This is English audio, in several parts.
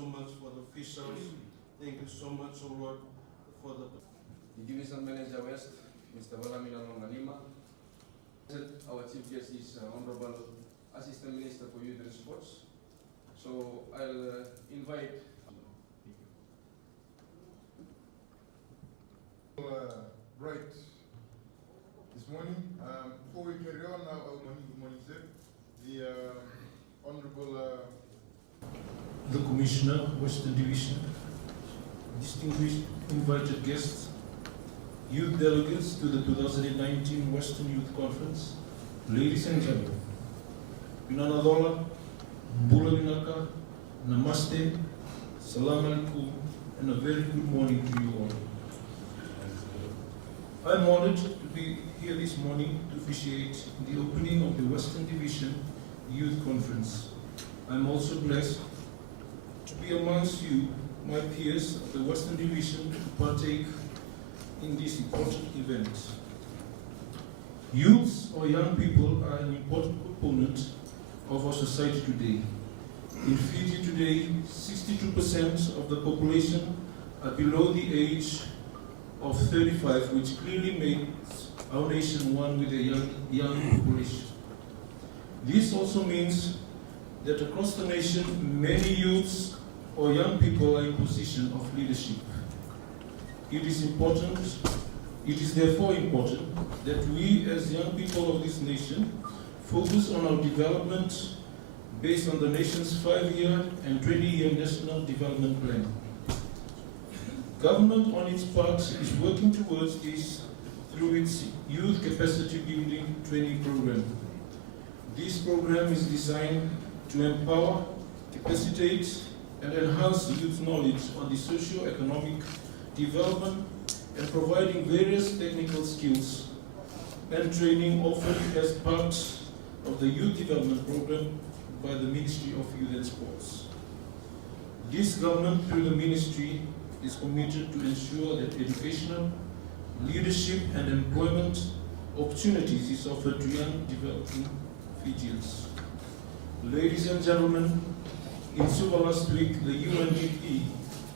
so much for the officials. Thank you so much, O Lord, for the Division Manager West, Mr. Valamina Longalima. Our chief guest is Honorable Assistant Minister for Youth and Sports. So I'll invite. Right. This morning, before we carry on, good morning, sir. The Honorable the Commissioner, Western Division, distinguished invited guests, youth delegates to the 2019 Western Youth Conference, ladies and gentlemen, Pinanadola, Bulanaka, Namaste, Salam Alaikum, and a very good morning to you all. I'm honored to be here this morning to officiate the opening of the Western Division Youth Conference. I'm also blessed to be amongst you, my peers of the Western Division, to partake in this important event. Youths or young people are an important component of our society today. In Fiji today, 62% of the population are below the age of 35, which clearly makes our nation one with a young population. This also means that across the nation, many youths or young people are in position of leadership. It is therefore important that we as young people of this nation focus on our development based on the nation's 5-year and 20-year National Development Plan. Government on its part is working towards this through its Youth Capacity Building Training Program. This program is designed to empower, capacitate, and enhance youth knowledge on the socio-economic development and providing various technical skills and training offered as part of the Youth Development Program by the Ministry of Youth and Sports. This government, through the ministry, is committed to ensure that educational, leadership, and employment opportunities is offered to young developing Fijians. Ladies and gentlemen, in Suva last week, the UNDP,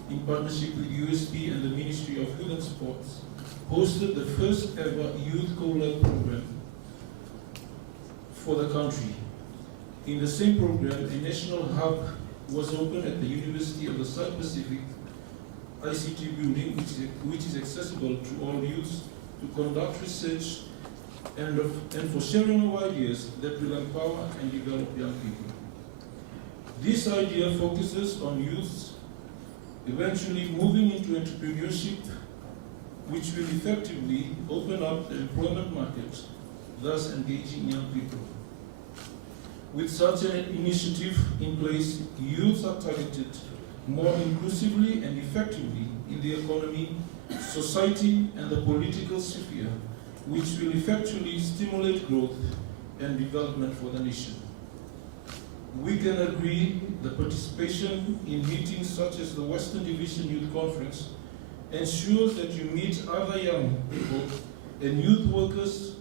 in partnership with USP and the Ministry of Youth and Sports, hosted the first ever Youth Co-Lab program for the country. In the same program, a national hub was opened at the University of the South Pacific ICT building, which is accessible to all youths to conduct research and for sharing of ideas that will empower and develop young people. This idea focuses on youths eventually moving into entrepreneurship, which will effectively open up the employment market, thus engaging young people. With such an initiative in place, youths are targeted more inclusively and effectively in the economy, society, and the political sphere, which will effectively stimulate growth and development for the nation. We can agree that participation in meetings such as the Western Division Youth Conference ensures that you meet other young people and youth workers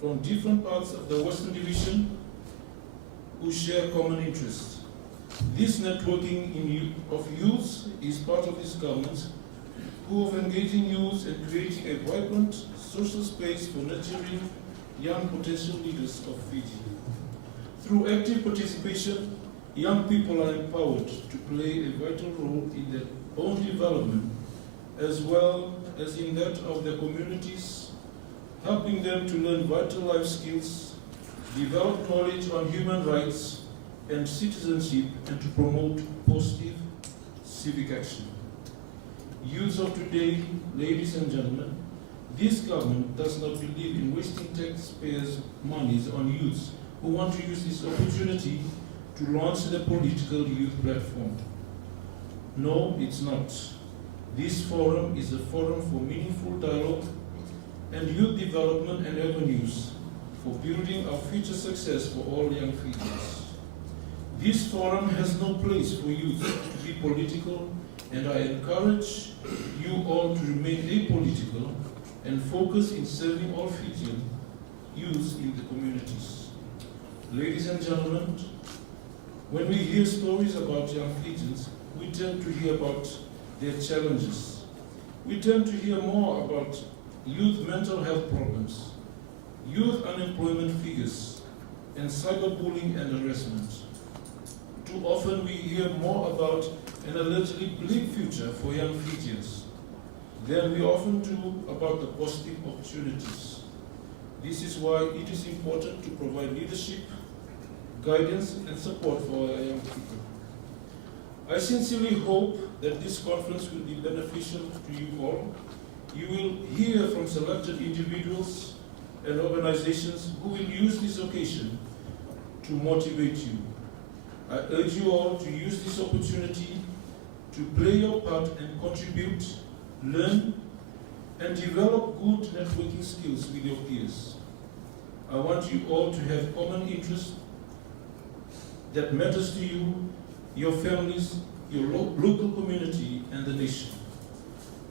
from different parts of the Western Division who share common interests. This networking of youths is part of this government who of engaging youths and creating a vibrant social space for nurturing young potential leaders of Fiji. Through active participation, young people are empowered to play a vital role in their own development as well as in that of their communities, helping them to learn vital life skills, develop knowledge on human rights and citizenship, and to promote positive civic action. Youths of today, ladies and gentlemen, this government does not believe in wasting taxpayers' monies on youths who want to use this opportunity to launch their political youth platform. No, it's not. This forum is a forum for meaningful dialogue and youth development and avenues for building our future success for all young Fijians. This forum has no place for youth to be political, and I encourage you all to remain apolitical and focus in serving all Fijian youth in the communities. Ladies and gentlemen, when we hear stories about young Fijians we tend to hear about their challenges. We tend to hear more about youth mental health problems, youth unemployment figures, and cyberbullying and harassment. Too often we hear more about an allegedly bleak future for young Fijians than we often do about the positive opportunities. This is why it is important to provide leadership, guidance, and support for our young people. I sincerely hope that this conference will be beneficial to you all. You will hear from selected individuals and organizations who will use this occasion to motivate you. I urge you all to use this opportunity to play your part and contribute, learn, and develop good networking skills with your peers. I want you all to have common interests that matters to you, your families, your local community, and the nation.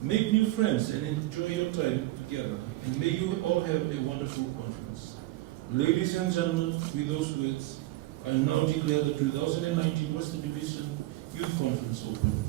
Make new friends and enjoy your time together, and may you all have a wonderful conference. Ladies and gentlemen, with those words, I now declare the 2019 Western Division Youth Conference open.